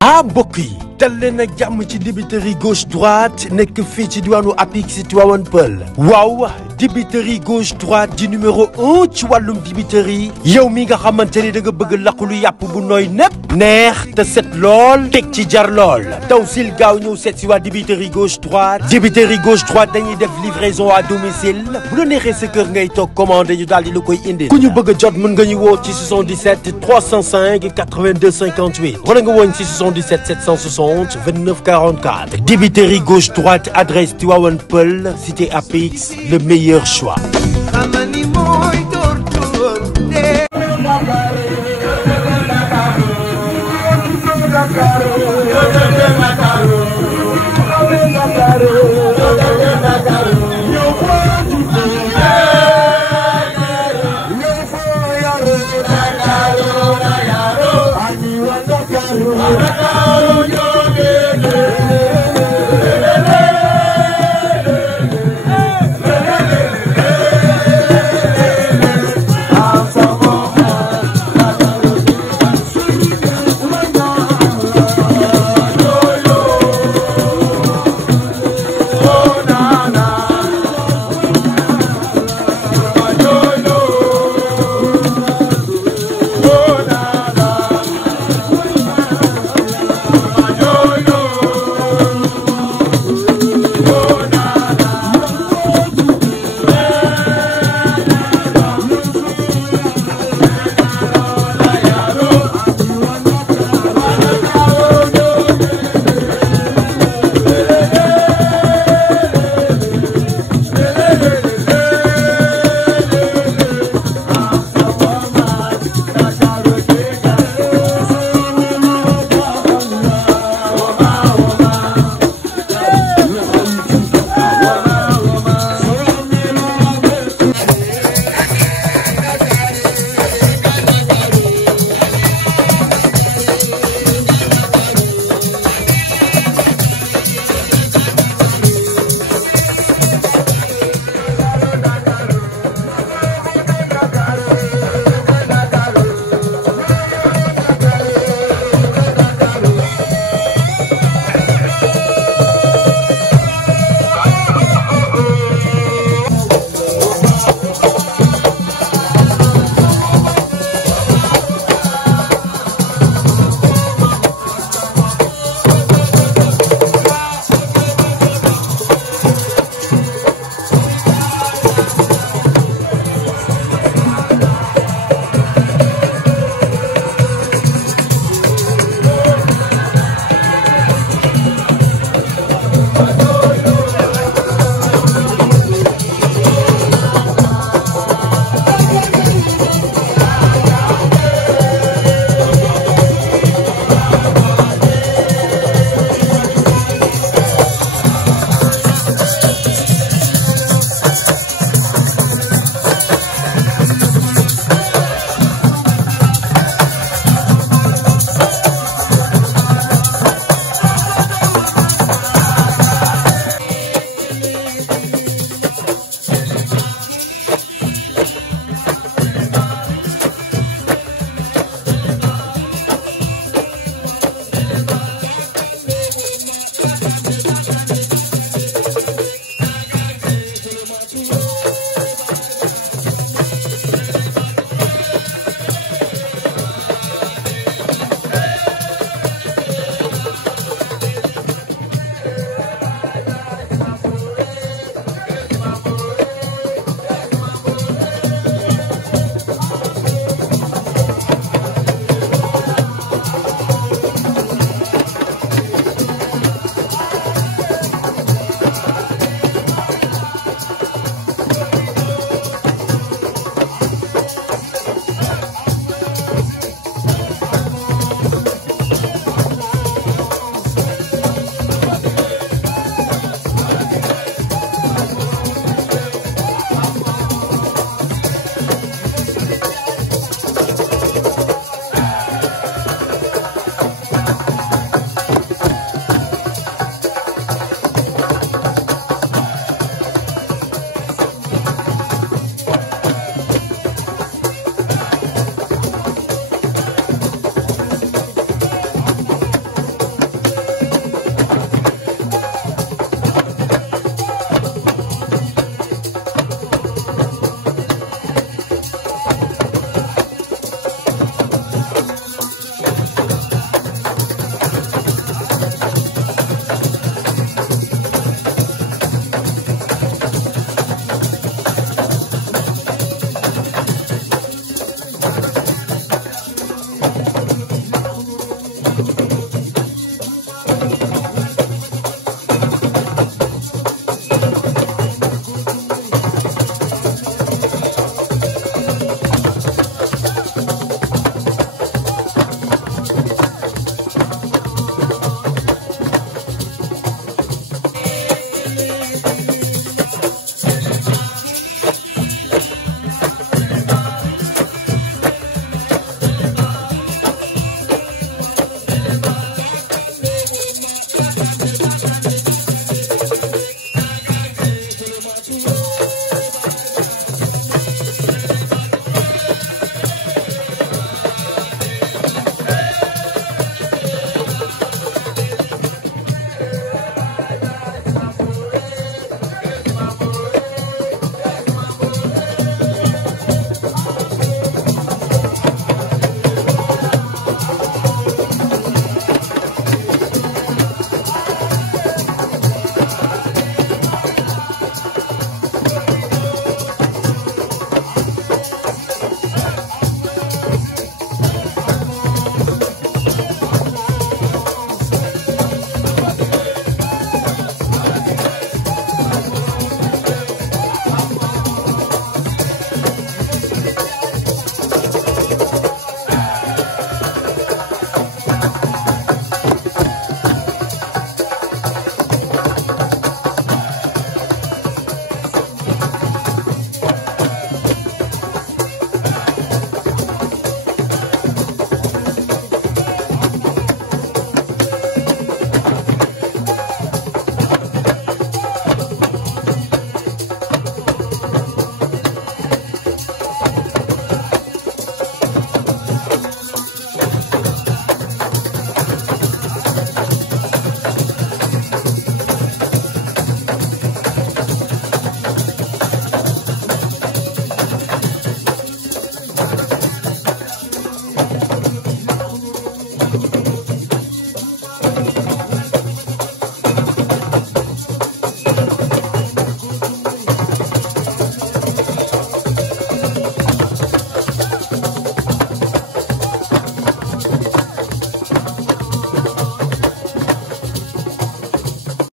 ah mbokk yi dal leen ak jàmm ci dibiteri gauche droite nekk fii ci diwaanu Apix Tivaouane Peulh waaw dibiteri gauche droite di numéro 1 ci wàllum dibiteri yow mi nga xamante ni da nga bëgg laqulu yàpp bu nooy nepp neex te set lool teg ci jar lool taw sil gaaw ñëw seet si waa dibiteri gauche droite dañuy def livraison à domicile bu la neexee sa kër ngay toog commandé ñu daal di la koy indil ku ñu bëgg a jot mën nga ñu woo ci 77 305 82 58 wala nga woon ci 77 760 29 44 dibiteri gauche droite adresse Tivaouane Peulh cité Apix le meilleur choix. Dakar